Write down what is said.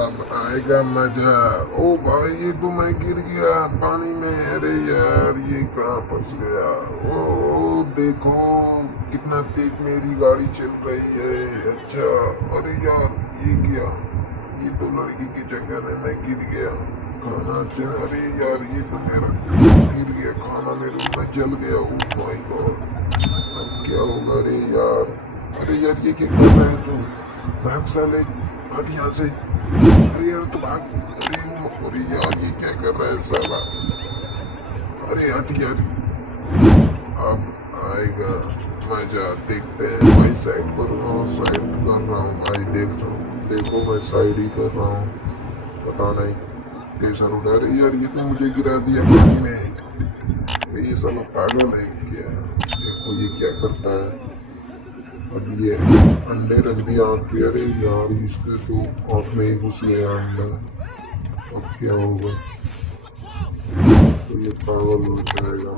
अब आएगा मजा। ओ भाई ये तो मैं गिर गया पानी में। अरे यार ये कहाँ फंस गया। ओ देखो कितना तेज मेरी गाड़ी चल रही है। अच्छा अरे यार ये क्या, ये तो लड़की की जगह में मैं गिर गया। खाना अरे यार ये तो मेरा गिर गया खाना मेरे में जल गया। ओ माय गॉड अब क्या होगा। अरे यार ये क्या कर रहे हैं तुम, भाग साले हट यहाँ से। अरे यार तो भाग। अरे यार ये क्या कर रहा है साला। अरे हट यार। अब आएगा मजा, देखते हैं भाई। साइड कर रहा हूँ, साइड कर रहा हूँ भाई, देख रहा हूँ। देखो मैं साइड ही कर रहा हूँ, पता नहीं कैसा उड़ा। अरे यार ये तो मुझे गिरा दिया पानी में। ये साला पागल है क्या। देखो ये क्या करता है। अब ये अंडे रख दिया आँख पे। अरे यार इसके तो आँख में ही घुस गया अंडा। अब क्या होगा। तो ये पागल हो जाएगा।